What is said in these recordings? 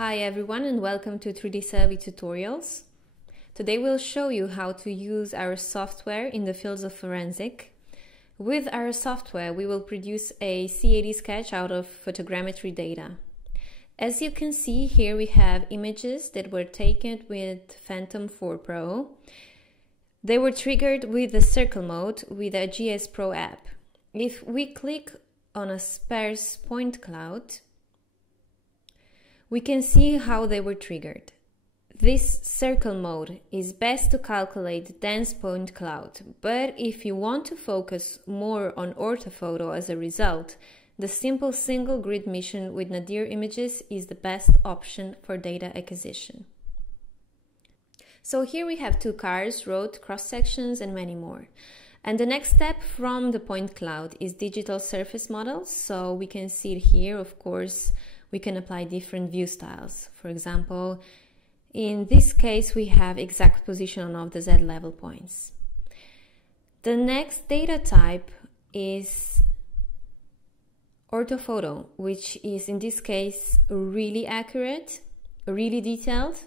Hi everyone and welcome to 3D Survey tutorials. Today we'll show you how to use our software in the fields of forensic. With our software we will produce a CAD sketch out of photogrammetry data. As you can see here we have images that were taken with Phantom 4 Pro. They were triggered with the circle mode with a GS Pro app. If we click on a sparse point cloud, we can see how they were triggered. This circle mode is best to calculate dense point cloud, but if you want to focus more on orthophoto as a result, the simple single grid mission with nadir images is the best option for data acquisition. So here we have two cars, road, cross sections and many more. And the next step from the point cloud is digital surface models. So we can see it here, of course, we can apply different view styles. For example, in this case, we have exact position of the Z level points. The next data type is orthophoto, which is in this case really accurate, really detailed.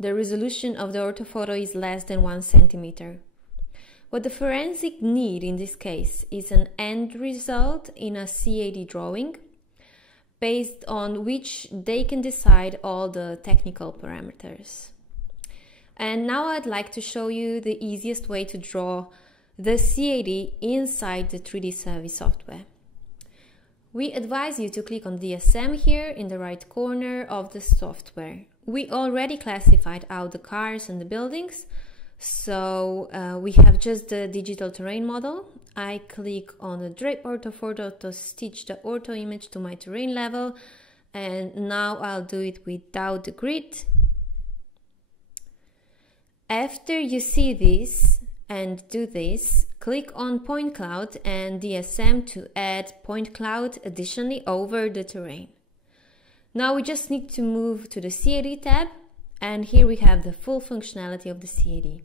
The resolution of the orthophoto is less than 1 centimeter. What the forensic need in this case is an end result in a CAD drawing, based on which they can decide all the technical parameters. And now I'd like to show you the easiest way to draw the CAD inside the 3D Survey software. We advise you to click on DSM here in the right corner of the software. We already classified out the cars and the buildings, so we have just the digital terrain model. I click on the drape orthophoto to stitch the ortho image to my terrain level, and now I'll do it without the grid. After you see this and do this, click on point cloud and DSM to add point cloud additionally over the terrain. Now we just need to move to the CAD tab, and here we have the full functionality of the CAD.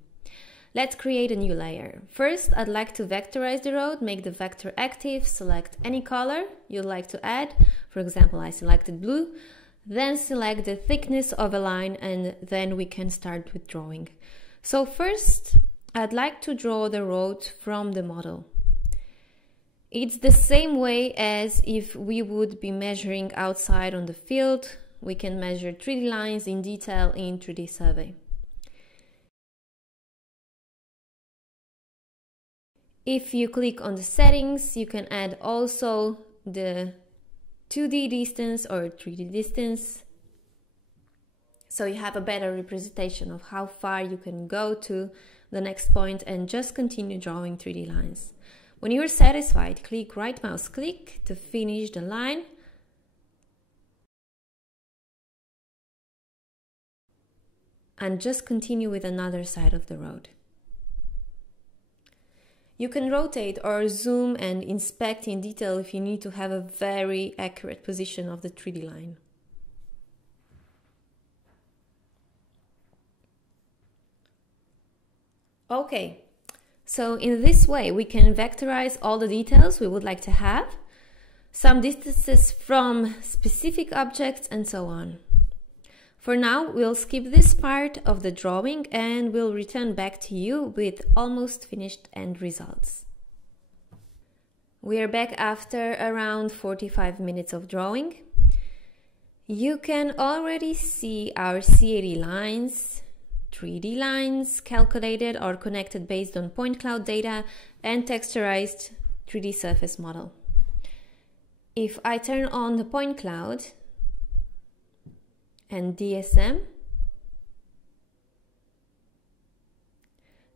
Let's create a new layer. First, I'd like to vectorize the road, make the vector active, select any color you'd like to add. For example, I selected blue. Then select the thickness of a line, and then we can start with drawing. So first, I'd like to draw the road from the model. It's the same way as if we would be measuring outside on the field. We can measure 3D lines in detail in 3D Survey. If you click on the settings, you can add also the 2D distance or 3D distance, so you have a better representation of how far you can go to the next point and just continue drawing 3D lines. When you're satisfied, click right mouse click to finish the line. And just continue with another side of the road. You can rotate or zoom and inspect in detail if you need to have a very accurate position of the 3D line. Okay, so in this way we can vectorize all the details we would like to have, some distances from specific objects and so on. For now, we'll skip this part of the drawing and we'll return back to you with almost finished end results. We are back after around 45 minutes of drawing. You can already see our CAD lines, 3D lines calculated or connected based on point cloud data and texturized 3D surface model. If I turn on the point cloud and DSM,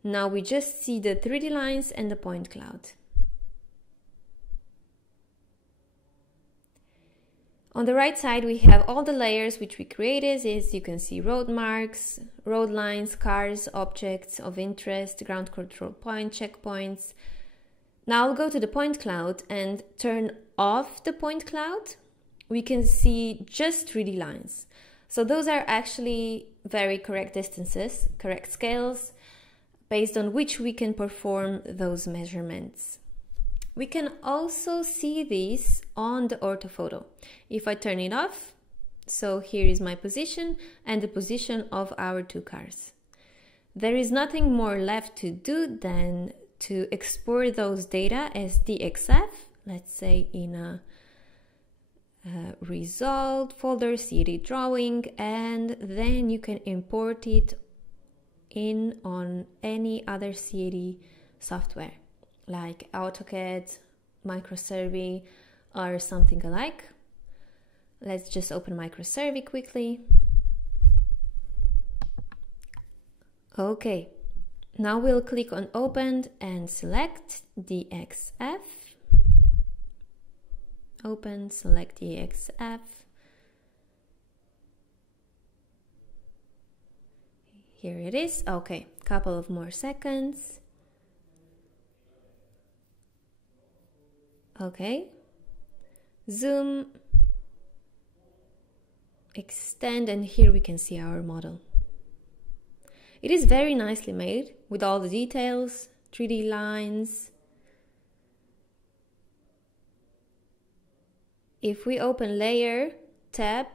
now we just see the 3D lines and the point cloud. On the right side we have all the layers which we created. As you can see, road marks, road lines, cars, objects of interest, ground control point, checkpoints. Now I'll go to the point cloud and turn off the point cloud. We can see just 3D lines. So those are actually very correct distances, correct scales, based on which we can perform those measurements. We can also see this on the orthophoto. If I turn it off, So here is my position and the position of our two cars. There is nothing more left to do than to export those data as DXF, let's say in a result folder, CAD drawing, and then you can import it in on any other CAD software like AutoCAD, Microsurvey, or something alike. Let's just open Microsurvey quickly. Okay, now we'll click on Opened and select DXF. Open, select DXF. Here it is. Okay, couple of more seconds. Okay, zoom, extend, and here we can see our model. It is very nicely made with all the details, 3D lines. If we open Layer tab,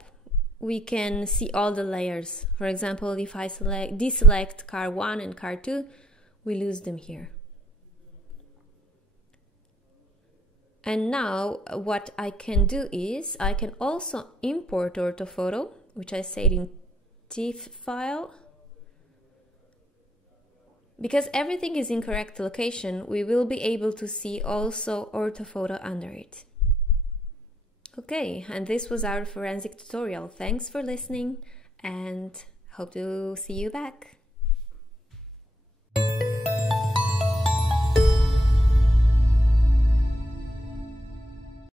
we can see all the layers. For example, if I deselect car 1 and car 2, we lose them here. And now what I can do is I can also import orthophoto, which I said in TIFF file. Because everything is in correct location, we will be able to see also orthophoto under it. Okay, and this was our forensic tutorial. Thanks for listening and hope to see you back.